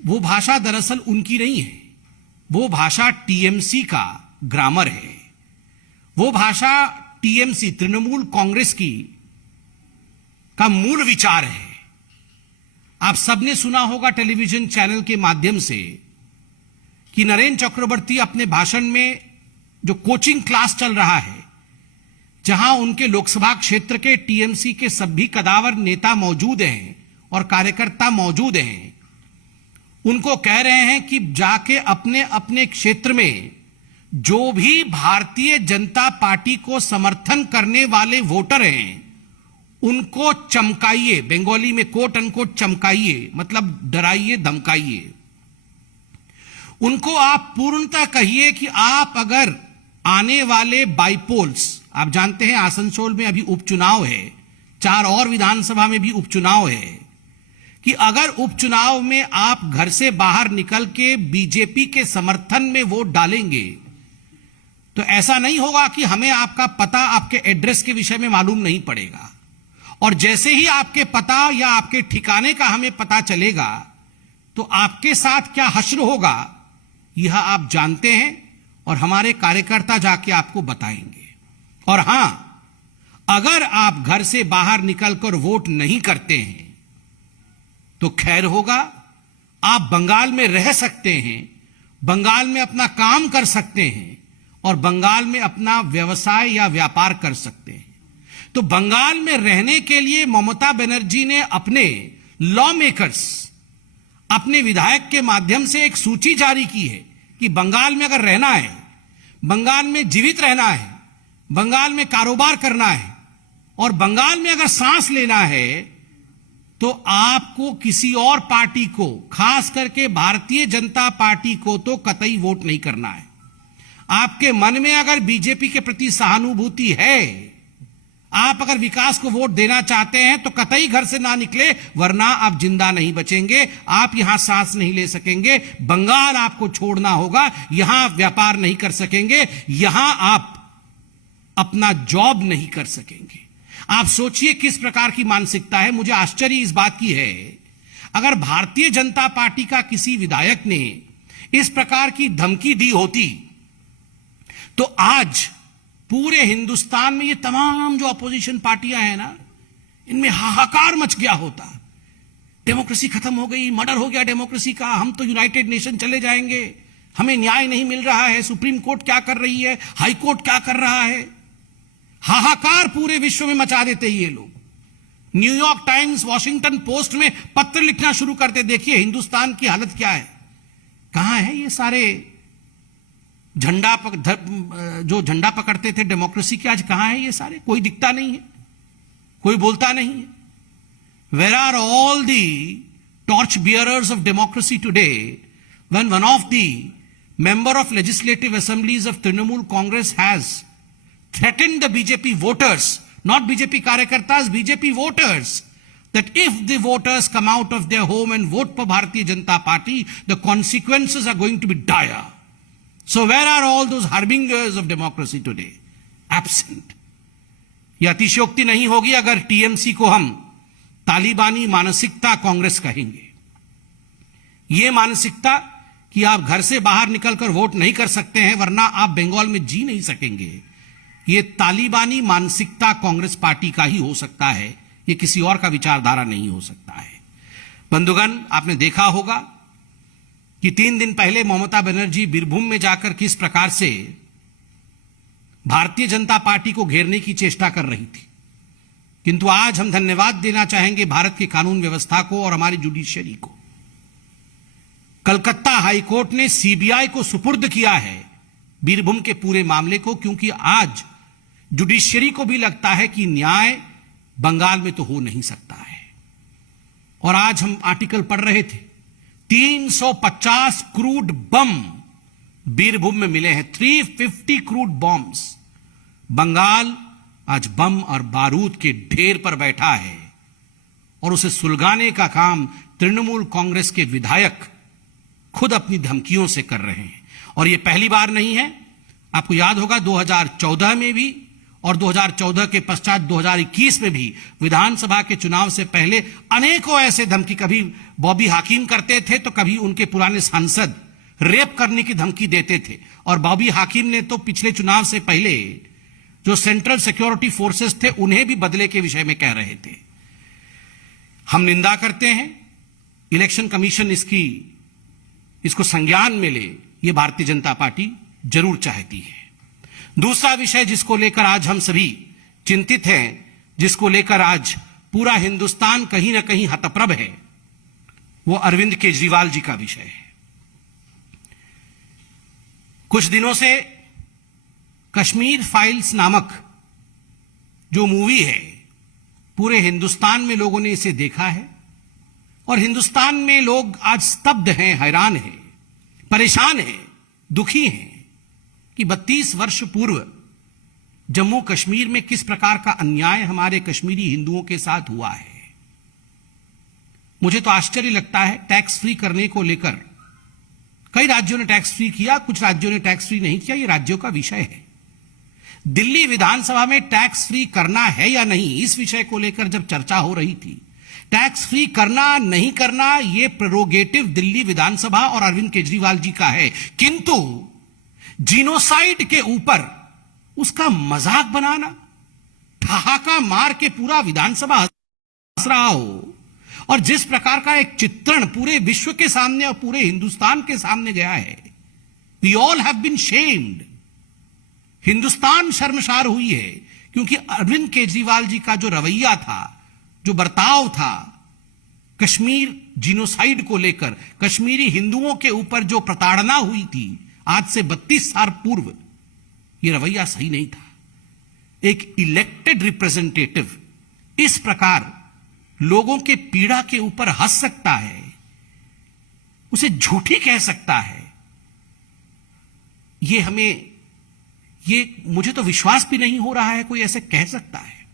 वो भाषा दरअसल उनकी नहीं है, वो भाषा टीएमसी का ग्रामर है, वो भाषा टीएमसी तृणमूल कांग्रेस की का मूल विचार है। आप सबने सुना होगा टेलीविजन चैनल के माध्यम से कि नरेंद्र चक्रवर्ती अपने भाषण में जो कोचिंग क्लास चल रहा है, जहां उनके लोकसभा क्षेत्र के टीएमसी के सभी कदावर नेता मौजूद हैं और कार्यकर्ता मौजूद हैं, उनको कह रहे हैं कि जाके अपने अपने क्षेत्र में जो भी भारतीय जनता पार्टी को समर्थन करने वाले वोटर हैं उनको चमकाइए, बंगाली में कोट अनकोट चमकाइए, मतलब डराइए, धमकाइए। उनको आप पूर्णतः कहिए कि आप अगर आने वाले बाईपोल्स, आप जानते हैं आसनसोल में अभी उपचुनाव है, 4 और विधानसभा में भी उपचुनाव है, कि अगर उपचुनाव में आप घर से बाहर निकल के बीजेपी के समर्थन में वोट डालेंगे तो ऐसा नहीं होगा कि हमें आपका पता, आपके एड्रेस के विषय में मालूम नहीं पड़ेगा, और जैसे ही आपके पता या आपके ठिकाने का हमें पता चलेगा तो आपके साथ क्या हश्र होगा यह आप जानते हैं, और हमारे कार्यकर्ता जाके आपको बताएंगे। और हां, अगर आप घर से बाहर निकलकर वोट नहीं करते हैं तो खैर होगा, आप बंगाल में रह सकते हैं, बंगाल में अपना काम कर सकते हैं और बंगाल में अपना व्यवसाय या व्यापार कर सकते हैं। तो बंगाल में रहने के लिए ममता बनर्जी ने अपने लॉ मेकर्स, अपने विधायक के माध्यम से एक सूची जारी की है कि बंगाल में अगर रहना है, बंगाल में जीवित रहना है, बंगाल में कारोबार करना है और बंगाल में अगर सांस लेना है तो आपको किसी और पार्टी को, खास करके भारतीय जनता पार्टी को तो कतई वोट नहीं करना है। आपके मन में अगर बीजेपी के प्रति सहानुभूति है, आप अगर विकास को वोट देना चाहते हैं तो कतई घर से ना निकले, वरना आप जिंदा नहीं बचेंगे, आप यहां सांस नहीं ले सकेंगे, बंगाल आपको छोड़ना होगा, यहां आप व्यापार नहीं कर सकेंगे, यहां आप अपना जॉब नहीं कर सकेंगे। आप सोचिए किस प्रकार की मानसिकता है। मुझे आश्चर्य इस बात की है, अगर भारतीय जनता पार्टी का किसी विधायक ने इस प्रकार की धमकी दी होती तो आज पूरे हिंदुस्तान में ये तमाम जो अपोजिशन पार्टियां हैं ना, इनमें हाहाकार मच गया होता। डेमोक्रेसी खत्म हो गई, मर्डर हो गया डेमोक्रेसी का, हम तो यूनाइटेड नेशन चले जाएंगे, हमें न्याय नहीं मिल रहा है, सुप्रीम कोर्ट क्या कर रही है, हाई कोर्ट क्या कर रहा है। हाहाकार पूरे विश्व में मचा देते ये लोग। न्यूयॉर्क टाइम्स, वॉशिंगटन पोस्ट में पत्र लिखना शुरू करते, देखिए हिंदुस्तान की हालत क्या है। कहां है ये सारे जो झंडा पकड़ते थे डेमोक्रेसी के, आज कहां है ये सारे? कोई दिखता नहीं है, कोई बोलता नहीं है। Where are all the torch bearers of democracy today when one of the member of legislative assemblies of Trinamool Congress has threatened the BJP voters, not BJP karyakartas, BJP voters, that if the voters come out of their home and vote for Bharatiya Janata Party, the consequences are going to be dire. So where are all those harbingers of democracy today? Absent. यह अतिशयोक्ति नहीं होगी अगर TMC को हम तालिबानी मानसिकता कांग्रेस कहेंगे। यह मानसिकता कि आप घर से बाहर निकलकर वोट नहीं कर सकते हैं, वरना आप बंगाल में जी नहीं सकेंगे, यह तालिबानी मानसिकता कांग्रेस पार्टी का ही हो सकता है, यह किसी और का विचारधारा नहीं हो सकता है। बंधुगण, आपने देखा होगा कि 3 दिन पहले ममता बनर्जी बीरभूम में जाकर किस प्रकार से भारतीय जनता पार्टी को घेरने की चेष्टा कर रही थी, किंतु आज हम धन्यवाद देना चाहेंगे भारत की कानून व्यवस्था को और हमारी जुडिशियरी को। कलकत्ता हाईकोर्ट ने सीबीआई को सुपुर्द किया है बीरभूम के पूरे मामले को, क्योंकि आज जुडिशियरी को भी लगता है कि न्याय बंगाल में तो हो नहीं सकता है। और आज हम आर्टिकल पढ़ रहे थे, 350 क्रूड बम बीरभूम में मिले हैं, 350 क्रूड बॉम्ब्स। बंगाल आज बम और बारूद के ढेर पर बैठा है और उसे सुलगाने का काम तृणमूल कांग्रेस के विधायक खुद अपनी धमकियों से कर रहे हैं। और यह पहली बार नहीं है, आपको याद होगा 2014 में भी और 2014 के पश्चात 2021 में भी विधानसभा के चुनाव से पहले अनेकों ऐसे धमकी, कभी बॉबी हाकिम करते थे तो कभी उनके पुराने सांसद रेप करने की धमकी देते थे। और बॉबी हाकिम ने तो पिछले चुनाव से पहले जो सेंट्रल सिक्योरिटी फोर्सेस थे उन्हें भी बदले के विषय में कह रहे थे। हम निंदा करते हैं, इलेक्शन कमीशन इसको संज्ञान में ले, ये भारतीय जनता पार्टी जरूर चाहती है। दूसरा विषय जिसको लेकर आज हम सभी चिंतित हैं, जिसको लेकर आज पूरा हिंदुस्तान कहीं ना कहीं हतप्रभ है, वो अरविंद केजरीवाल जी का विषय है। कुछ दिनों से कश्मीर फाइल्स नामक जो मूवी है, पूरे हिंदुस्तान में लोगों ने इसे देखा है और हिंदुस्तान में लोग आज स्तब्ध हैं, हैरान हैं, परेशान हैं, दुखी हैं कि 32 वर्ष पूर्व जम्मू कश्मीर में किस प्रकार का अन्याय हमारे कश्मीरी हिंदुओं के साथ हुआ है। मुझे तो आश्चर्य लगता है, टैक्स फ्री करने को लेकर कई राज्यों ने टैक्स फ्री किया, कुछ राज्यों ने टैक्स फ्री नहीं किया, यह राज्यों का विषय है। दिल्ली विधानसभा में टैक्स फ्री करना है या नहीं, इस विषय को लेकर जब चर्चा हो रही थी, टैक्स फ्री करना नहीं करना यह प्रेरोगेटिव दिल्ली विधानसभा और अरविंद केजरीवाल जी का है, किंतु जीनोसाइड के ऊपर उसका मजाक बनाना, ठहाका मार के पूरा विधानसभा हंस रहा हो, और जिस प्रकार का एक चित्रण पूरे विश्व के सामने और पूरे हिंदुस्तान के सामने गया है, we all have been shamed. Hindustan शर्मसार हुई है क्योंकि अरविंद केजरीवाल जी का जो रवैया था, जो बर्ताव था, कश्मीर जीनोसाइड को लेकर, कश्मीरी हिंदुओं के ऊपर जो प्रताड़ना हुई थी आज से 32 साल पूर्व, यह रवैया सही नहीं था। एक इलेक्टेड रिप्रेजेंटेटिव इस प्रकार लोगों के पीड़ा के ऊपर हंस सकता है, उसे झूठी कह सकता है, ये मुझे तो विश्वास भी नहीं हो रहा है कोई ऐसे कह सकता है।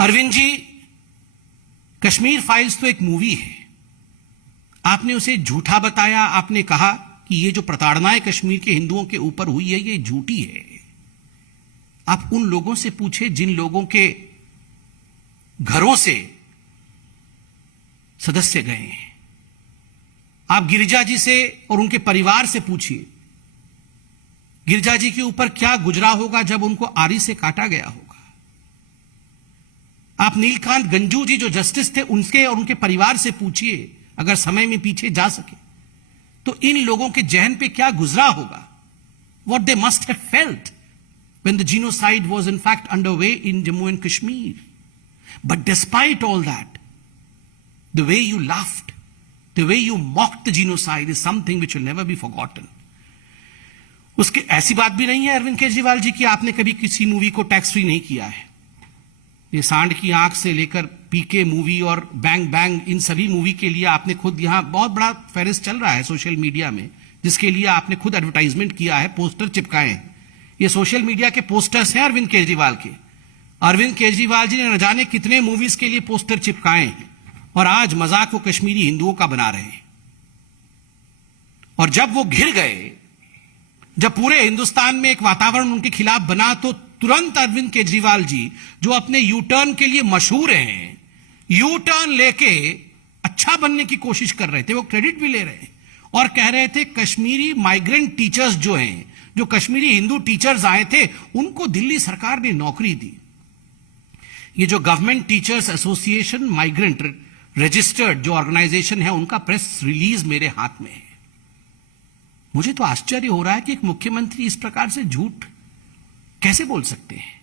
अरविंद जी, कश्मीर फाइल्स तो एक मूवी है, आपने उसे झूठा बताया, आपने कहा कि ये जो प्रताड़नाएं कश्मीर के हिंदुओं के ऊपर हुई है ये झूठी है। आप उन लोगों से पूछे जिन लोगों के घरों से सदस्य गए हैं, आप गिरिजा जी से और उनके परिवार से पूछिए, गिरिजा जी के ऊपर क्या गुजरा होगा जब उनको आरी से काटा गया होगा। आप नीलकांत गंजू जी जो जस्टिस थे उनके और उनके परिवार से पूछिए, अगर समय में पीछे जा सके तो इन लोगों के जहन पे क्या गुजरा होगा, what they must have felt when the genocide was in fact underway in Jammu and Kashmir. But despite all that, the way you laughed, the way you mocked the genocide is something which will never be forgotten. उसके ऐसी बात भी नहीं है अरविंद केजरीवाल जी की आपने कभी किसी मूवी को टैक्स फ्री नहीं किया है। ये सांड की आंख से लेकर पीके मूवी और बैंग बैंग, इन सभी मूवी के लिए आपने खुद, यहां बहुत बड़ा फेरिस चल रहा है सोशल मीडिया में, जिसके लिए आपने खुद एडवर्टाइजमेंट किया है, पोस्टर चिपकाए हैं। ये सोशल मीडिया के पोस्टर्स हैं अरविंद केजरीवाल के। अरविंद केजरीवाल जी ने न जाने कितने मूवीज के लिए पोस्टर चिपकाए हैं और आज मजाक वो कश्मीरी हिंदुओं का बना रहे हैं। और जब वो घिर गए, जब पूरे हिंदुस्तान में एक वातावरण उनके खिलाफ बना, तो तुरंत अरविंद केजरीवाल जी जो अपने यू टर्न के लिए मशहूर हैं, यू टर्न लेके अच्छा बनने की कोशिश कर रहे थे, वो क्रेडिट भी ले रहे हैं और कह रहे थे कश्मीरी माइग्रेंट टीचर्स जो हैं, जो कश्मीरी हिंदू टीचर्स आए थे, उनको दिल्ली सरकार ने नौकरी दी। ये जो government teachers association migrant registered जो ऑर्गेनाइजेशन है, उनका प्रेस रिलीज मेरे हाथ में है। मुझे तो आश्चर्य हो रहा है कि एक मुख्यमंत्री इस प्रकार से झूठ कैसे बोल सकते हैं।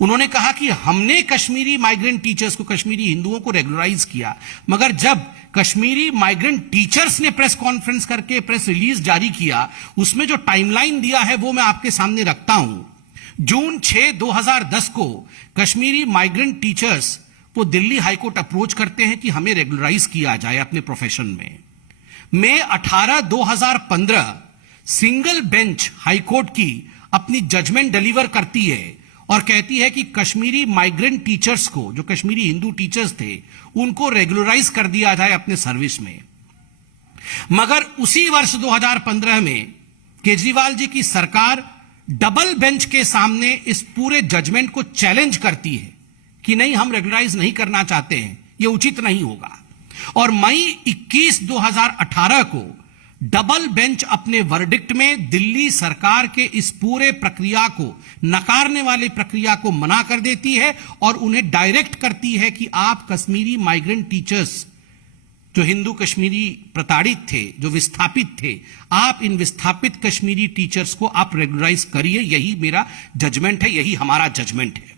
उन्होंने कहा कि हमने कश्मीरी माइग्रेंट टीचर्स को, कश्मीरी हिंदुओं को रेगुलराइज किया, मगर जब कश्मीरी माइग्रेंट टीचर्स ने प्रेस कॉन्फ्रेंस करके प्रेस रिलीज जारी किया, उसमें जो टाइमलाइन दिया है वो मैं आपके सामने रखता हूं। जून 6, 2010 को कश्मीरी माइग्रेंट टीचर्स वो दिल्ली हाईकोर्ट अप्रोच करते हैं कि हमें रेगुलराइज किया जाए अपने प्रोफेशन में। मई 18, 2015 सिंगल बेंच हाईकोर्ट की अपनी जजमेंट डिलीवर करती है और कहती है कि कश्मीरी माइग्रेंट टीचर्स को, जो कश्मीरी हिंदू टीचर्स थे, उनको रेगुलराइज कर दिया जाए अपने सर्विस में। मगर उसी वर्ष 2015 में केजरीवाल जी की सरकार डबल बेंच के सामने इस पूरे जजमेंट को चैलेंज करती है कि नहीं, हम रेगुलराइज नहीं करना चाहते हैं, यह उचित नहीं होगा, और मई 21, 2018 को डबल बेंच अपने वर्डिक्ट में दिल्ली सरकार के इस पूरे प्रक्रिया को, नकारने वाली प्रक्रिया को मना कर देती है और उन्हें डायरेक्ट करती है कि आप कश्मीरी माइग्रेंट टीचर्स, जो हिंदू कश्मीरी प्रताड़ित थे, जो विस्थापित थे, आप इन विस्थापित कश्मीरी टीचर्स को आप रेगुलराइज करिए। यही मेरा जजमेंट है, यही हमारा जजमेंट है।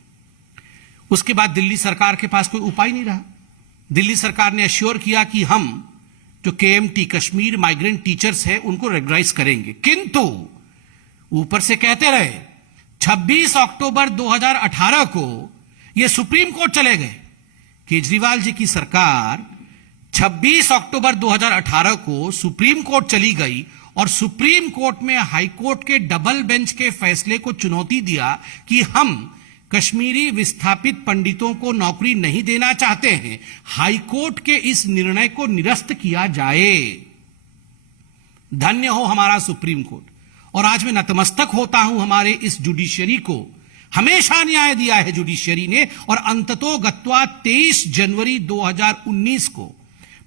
उसके बाद दिल्ली सरकार के पास कोई उपाय नहीं रहा। दिल्ली सरकार ने एश्योर किया कि हम जो केएमटी, कश्मीर माइग्रेंट टीचर्स हैं, उनको रेगुलराइज करेंगे, किंतु ऊपर से कहते रहे 26 अक्टूबर 2018 को यह सुप्रीम कोर्ट चले गए। केजरीवाल जी की सरकार 26 अक्टूबर 2018 को सुप्रीम कोर्ट चली गई और सुप्रीम कोर्ट में हाई कोर्ट के डबल बेंच के फैसले को चुनौती दिया कि हम कश्मीरी विस्थापित पंडितों को नौकरी नहीं देना चाहते हैं, हाई कोर्ट के इस निर्णय को निरस्त किया जाए। धन्य हो हमारा सुप्रीम कोर्ट, और आज मैं नतमस्तक होता हूं हमारे इस जुडिशियरी को। हमेशा न्याय दिया है जुडिशियरी ने, और अंततोगत्वा 23 जनवरी 2019 को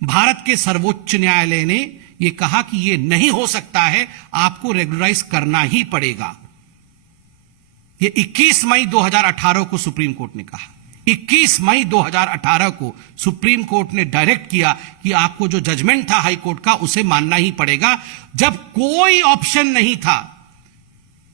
भारत के सर्वोच्च न्यायालय ने यह कहा कि यह नहीं हो सकता है, आपको रेगुलराइज करना ही पड़ेगा। ये 21 मई 2018 को सुप्रीम कोर्ट ने कहा। 21 मई 2018 को सुप्रीम कोर्ट ने डायरेक्ट किया कि आपको जो जजमेंट था हाई कोर्ट का, उसे मानना ही पड़ेगा। जब कोई ऑप्शन नहीं था,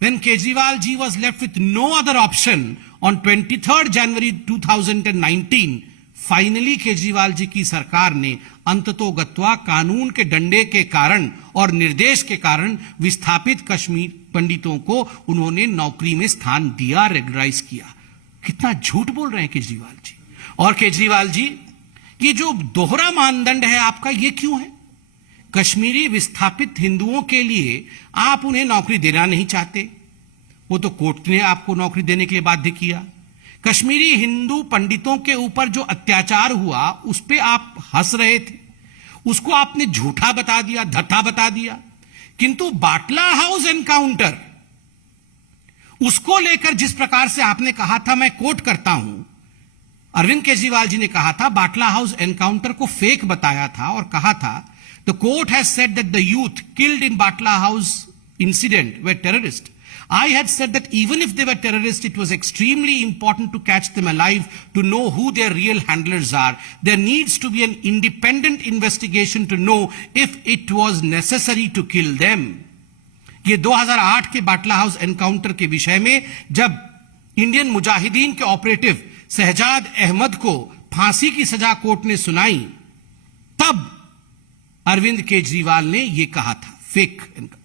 when Kejriwal ji was left with no other option, on 23rd January 2019 finally Kejriwal ji की सरकार ने अंततोगत्वा कानून के डंडे के कारण और निर्देश के कारण विस्थापित कश्मीर पंडितों को उन्होंने नौकरी में स्थान दिया, रेगुलराइज किया। कितना झूठ बोल रहे हैं केजरीवाल जी। और केजरीवाल जी, ये जो दोहरा मानदंड है आपका, ये क्यों है? कश्मीरी विस्थापित हिंदुओं के लिए आप उन्हें नौकरी देना नहीं चाहते, वो तो कोर्ट ने आपको नौकरी देने के लिए बाध्य किया। कश्मीरी हिंदू पंडितों के ऊपर जो अत्याचार हुआ उस पे आप हंस रहे थे, उसको आपने झूठा बता दिया, धथा बता दिया। किंतु बाटला हाउस एनकाउंटर, उसको लेकर जिस प्रकार से आपने कहा था, मैं कोट करता हूं, अरविंद केजरीवाल जी ने कहा था, बाटला हाउस एनकाउंटर को फेक बताया था और कहा था, the court has said that the youth killed in Batla house incident way terrorist. I had said that even if they were terrorists, it was extremely important to catch them alive, to know who their real handlers are. There needs to be an independent investigation to know if it was necessary to kill them. ये 2008 के बाटला house encounter के विषय में जब Indian Mujahideen के operative Shahzad Ahmad को फांसी की सजा कोर्ट ने सुनाई, तब अरविंद केजरीवाल ने यह कहा था, फेक एनकाउंटर।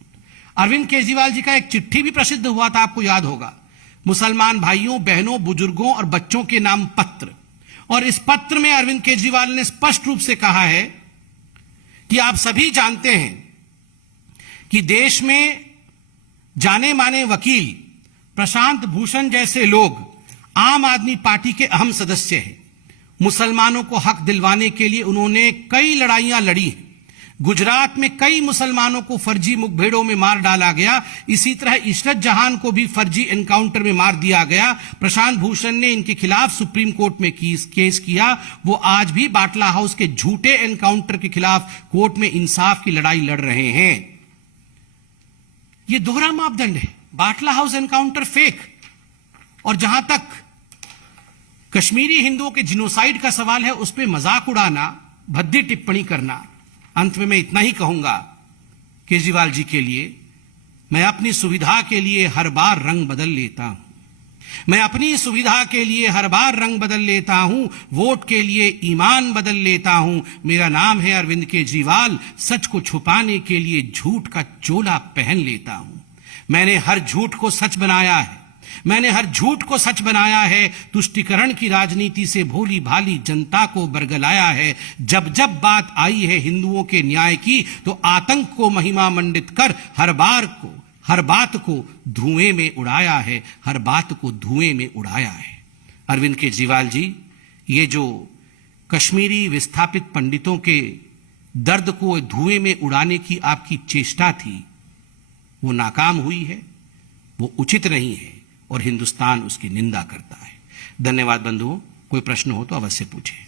अरविंद केजरीवाल जी का एक चिट्ठी भी प्रसिद्ध हुआ था, आपको याद होगा, मुसलमान भाइयों, बहनों, बुजुर्गों और बच्चों के नाम पत्र। और इस पत्र में अरविंद केजरीवाल ने स्पष्ट रूप से कहा है कि आप सभी जानते हैं कि देश में जाने माने वकील प्रशांत भूषण जैसे लोग आम आदमी पार्टी के अहम सदस्य हैं। मुसलमानों को हक दिलवाने के लिए उन्होंने कई लड़ाइयां लड़ी हैं। गुजरात में कई मुसलमानों को फर्जी मुठभेड़ों में मार डाला गया। इसी तरह इशरत जहां को भी फर्जी एनकाउंटर में मार दिया गया। प्रशांत भूषण ने इनके खिलाफ सुप्रीम कोर्ट में केस किया। वो आज भी बाटला हाउस के झूठे एनकाउंटर के खिलाफ कोर्ट में इंसाफ की लड़ाई लड़ रहे हैं। ये दोहरा मापदंड है, बाटला हाउस एनकाउंटर फेक। और जहां तक कश्मीरी हिंदुओं के जिनोसाइड का सवाल है, उस पर मजाक उड़ाना, भद्दी टिप्पणी करना, अंत में मैं इतना ही कहूंगा केजरीवाल जी के लिए, मैं अपनी सुविधा के लिए हर बार रंग बदल लेता हूं। मैं अपनी सुविधा के लिए हर बार रंग बदल लेता हूं, वोट के लिए ईमान बदल लेता हूं। मेरा नाम है अरविंद केजरीवाल, सच को छुपाने के लिए झूठ का चोला पहन लेता हूं। मैंने हर झूठ को सच बनाया है, मैंने हर झूठ को सच बनाया है। तुष्टिकरण की राजनीति से भोली भाली जनता को बरगलाया है। जब जब बात आई है हिंदुओं के न्याय की, तो आतंक को महिमा मंडित कर हर बात को धुएं में उड़ाया है, हर बात को धुएं में उड़ाया है। अरविंद केजरीवाल जी, ये जो कश्मीरी विस्थापित पंडितों के दर्द को धुएं में उड़ाने की आपकी चेष्टा थी, वो नाकाम हुई है। वो उचित नहीं है और हिंदुस्तान उसकी निंदा करता है। धन्यवाद बंधुओं, कोई प्रश्न हो तो अवश्य पूछें।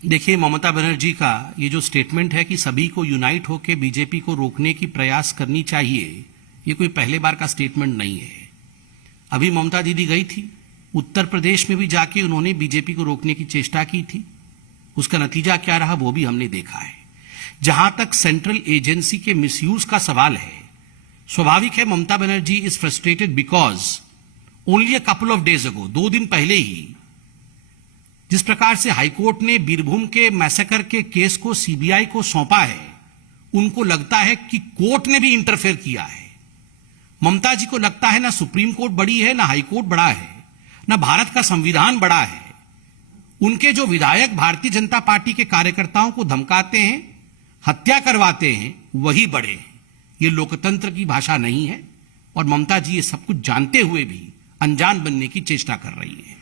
देखिए, ममता बनर्जी का ये जो स्टेटमेंट है कि सभी को यूनाइट होकर बीजेपी को रोकने की प्रयास करनी चाहिए, ये कोई पहले बार का स्टेटमेंट नहीं है। अभी ममता दीदी गई थी, उत्तर प्रदेश में भी जाके उन्होंने बीजेपी को रोकने की चेष्टा की थी। उसका नतीजा क्या रहा वो भी हमने देखा है। जहां तक सेंट्रल एजेंसी के मिसयूज का सवाल है, स्वाभाविक है Mamata Banerjee is frustrated because only a couple of days ago, 2 दिन पहले ही जिस प्रकार से हाईकोर्ट ने बीरभूम के मैसेकर के केस को सीबीआई को सौंपा है, उनको लगता है कि कोर्ट ने भी इंटरफेयर किया है। ममता जी को लगता है ना सुप्रीम कोर्ट बड़ी है, ना हाई कोर्ट बड़ा है, ना भारत का संविधान बड़ा है। उनके जो विधायक भारतीय जनता पार्टी के कार्यकर्ताओं को धमकाते हैं, हत्या करवाते हैं, वही बड़े हैं। ये लोकतंत्र की भाषा नहीं है और ममता जी ये सब कुछ जानते हुए भी अनजान बनने की चेष्टा कर रही है।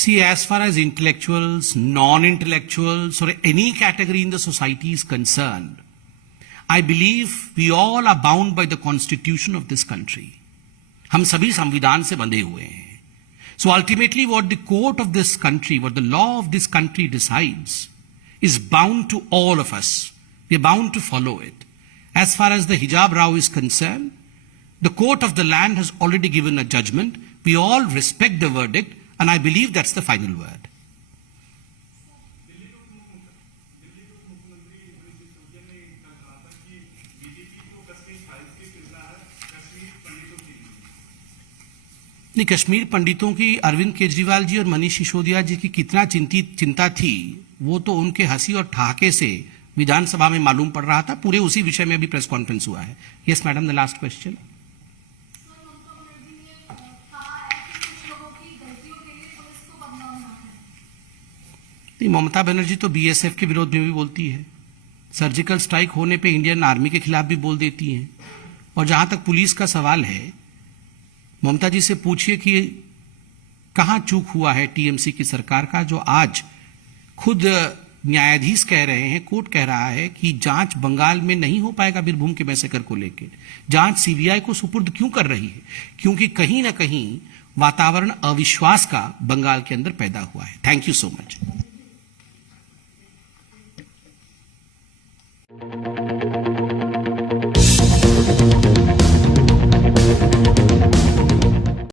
See, as far as intellectuals, non-intellectuals, or any category in the society is concerned, I believe we all are bound by the constitution of this country. हम सभी संविधान से बंधे हुए हैं. So ultimately what the court of this country, what the law of this country decides is bound to all of us. We are bound to follow it. As far as the hijab row is concerned, the court of the land has already given a judgment. We all respect the verdict and I believe that's the final word. नहीं, कश्मीर पंडितों की अरविंद केजरीवाल जी और मनीष सिसोदिया जी की कितना चिंता थी वो तो उनके हंसी और ठहाके से विधानसभा में मालूम पड़ रहा था. पूरे उसी विषय में भी प्रेस कॉन्फ्रेंस हुआ है. Yes madam, the last question. नहीं, ममता बनर्जी तो बीएसएफ के विरोध में भी बोलती है. सर्जिकल स्ट्राइक होने पे इंडियन आर्मी के खिलाफ भी बोल देती हैं. और जहां तक पुलिस का सवाल है, ममता जी से पूछिए कि कहां चूक हुआ है टीएमसी की सरकार का, जो आज खुद न्यायाधीश कह रहे हैं, कोर्ट कह रहा है कि जांच बंगाल में नहीं हो पाएगा बीरभूम के मैसेकर को लेकर. जांच सीबीआई को सुपुर्द क्यों कर रही है? क्योंकि कहीं ना कहीं वातावरण अविश्वास का बंगाल के अंदर पैदा हुआ है. Thank you so much.